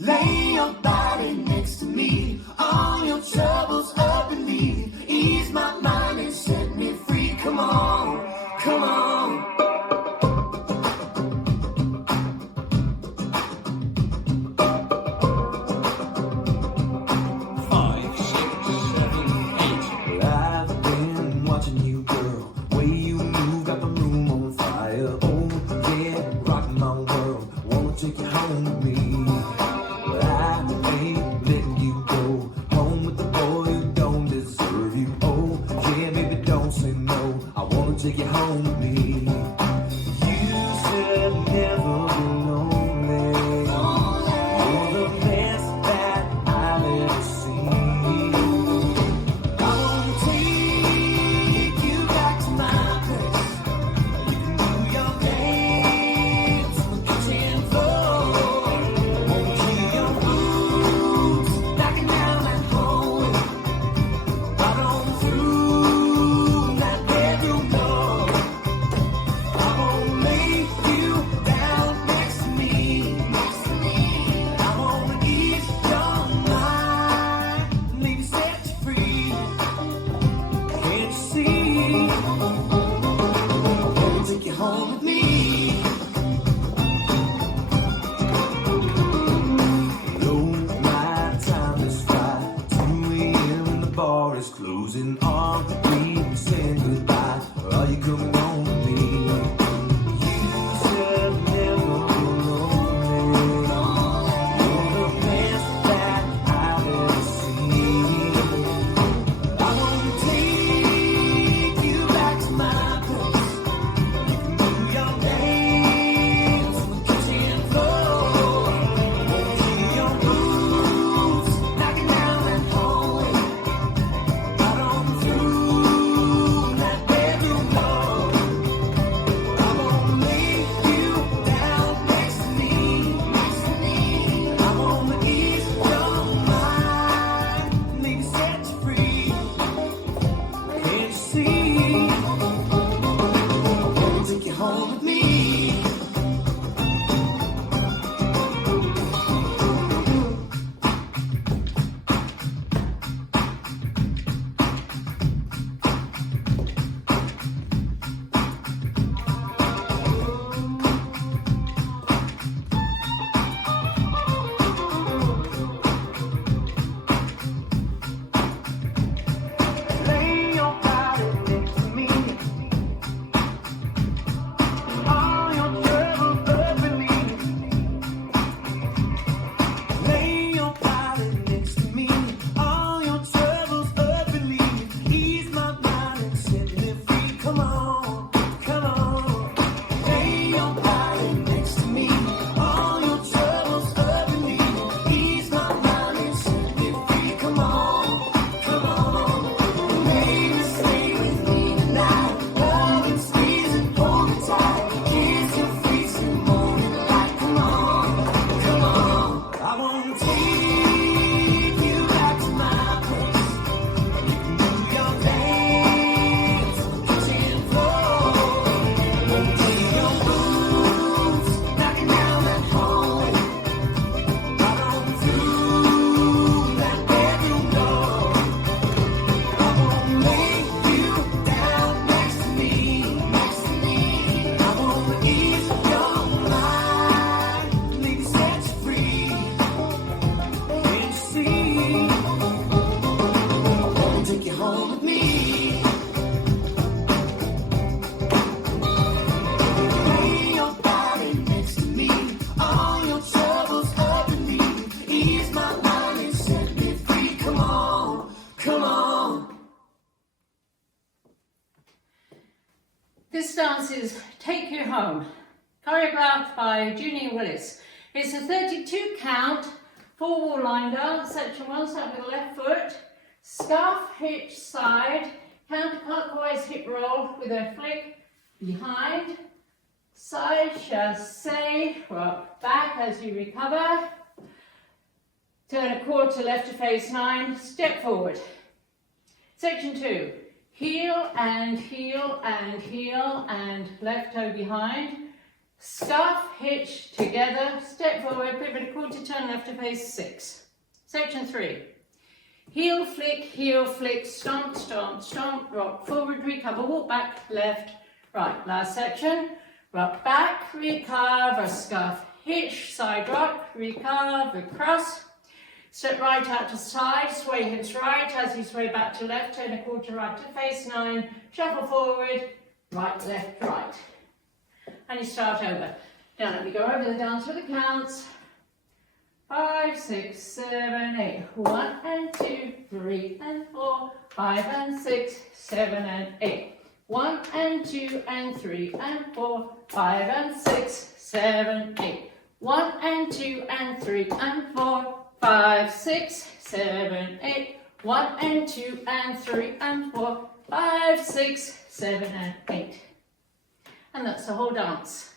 Lay your body next to me, all your troubles up and leave. Ease my mind and set me free. Come on, come on. 5, 6, 7, 8. Well, I've been watching you, girl. Way you move, got the room on fire. Oh yeah, rock my world. Wanna take you home with me. But I ain't letting you go. Home with the boy who don't deserve you. Oh yeah, baby, don't say no. I wanna take you home with me. You said never be lonely. You're the best that I've ever seen. I wanna take you back to my place. You can do your dance on the kitchen floor. Won't hear your boots knocking down that hallway. Right on through that bedroom door. I wanna lay you down next to me. I wanna ease your mind, maybe set you free. Can't you see? I wanna take you home with me. Know my time is right. 2 a.m. and the bar is closing. Are we saying goodbye? Or are you coming home with me? You said never be lonely. You're the best that I've ever seen. I wanna take you back to my place. You can do your dance on the kitchen floor. Won't hear your boots knocking down that hallway. Right on through that bedroom door. I wanna lay you down next to me. I wanna ease your mind, maybe set you free. Can't you see? I wanna take you home with me. Lay your body next to me. All your troubles up and leave. Lay your body next to me. All your troubles up and leave. Ease my mind and set me free. Come on, come on. Lay your body next to me. All your troubles up and leave. Ease my mind and set me free. Come on, come on. Baby, stay with me tonight. Love and squeeze and hold me tight. Kiss your face in the morning light. Come on, come on. I wanna take you back to my place. You can do your dance on the kitchen floor. Won't hear your boots knocking down that hallway. Right on through that bedroom door. I wanna lay you down next to me. I wanna ease your mind, maybe set you free. Can't you see? I wanna take you home with me. Lay your body next to me. All your troubles up and leave. Ease my mind and set me free. Come on, come on. This dance is Take You Home, choreographed by Junie Willis. It's a 32 count, 4-wall line dance. Section 1, start with the left foot, scuff, hitch, side, counterclockwise hip roll with a flick behind, side, chassé, rock back as you recover, turn a quarter left to face 9, step forward. Section 2, heel and heel and heel and left toe behind, Scuff, hitch, together, step forward, pivot a quarter turn left to face 6. Section 3. Heel flick, stomp, stomp, stomp, rock forward, recover, walk back, left, right. Last section. Rock back, recover, scuff, hitch, side rock, recover, cross. Step right out to side, sway hips right as you sway back to left, turn a quarter right to face 9, shuffle forward, right, left, right. And you start over. Now let me go over the dance with the counts. 5, 6, 7, 8. 1 and 2, 3 and 4, 5 and 6, 7 and 8. 1 and 2 and 3 and 4, 5 and 6, 7, 8. 1 and 2 and 3 and 4, 5, 6, 7, 8. 1 and 2 and 3 and 4, 5, 6, 7 and 8. And that's the whole dance.